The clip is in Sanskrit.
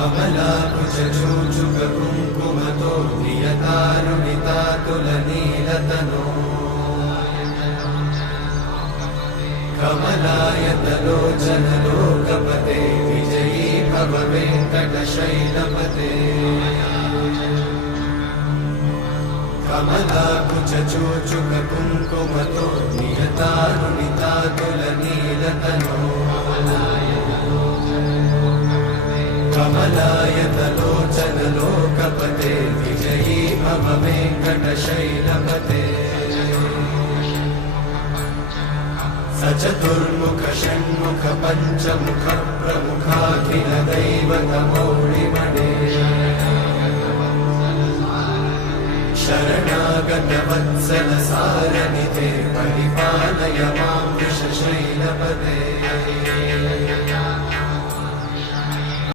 कमलाकुचूचुककुङ्कुमतो नियतारुणितातुलनीलतनो कमलायतलोचनलोकपते विजयी भव वेङ्कटशैलपते कमलाकुचूचुककुङ्कुमतो नियतारुणितातुलनीलतनो कमलायतलोचनलोकपते विजयी भव वेङ्कटशैलपते सचतुर्मुख षण्मुख पञ्चमुख प्रमुखाखिल दैवतमौळिमणे शरणागत वत्सल सारनिधे परिपालय मां वृषशैलपते